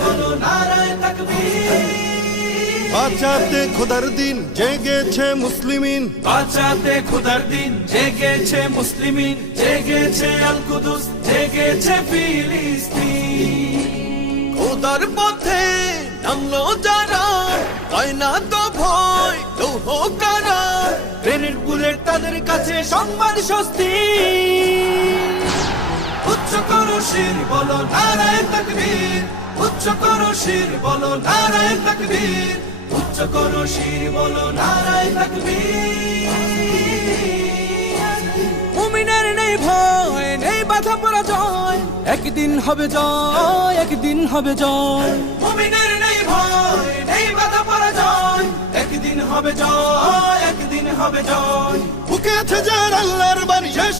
বলো নারায়ে তাকবীর। বাঁচাতে খোদার দিন জেগেছে মুসলিমিন, বাঁচাতে খোদার দিন জেগেছে মুসলিমিন, জেগেছে আল কুদুস, জেগেছে ফিলিস্তিন। খোদার পথে নামলো যারা, হয় না তো ভয় লৌহ কারা। গ্রেনেড বুলেট তাদের কাছে সংবাদ স্বস্তি। উচ্চ করো শির বলো নারায়ে তাকবীর, উচ্চ করো শির বলো নারায়ে তাকবীর, উচ্চ করো শির বলো নারায়ে তাকবীর। মুমিনের নেই ভয়, নেই বাধা পরাজয়, একদিন হবে জয়, একদিন হবে জয়। মুমিনের নেই ভয়, নেই বাধা পরাজয়, একদিন হবে জয়, একদিন হবে জয়। বুকে আছে যার আল্লাহর বাণী শেষ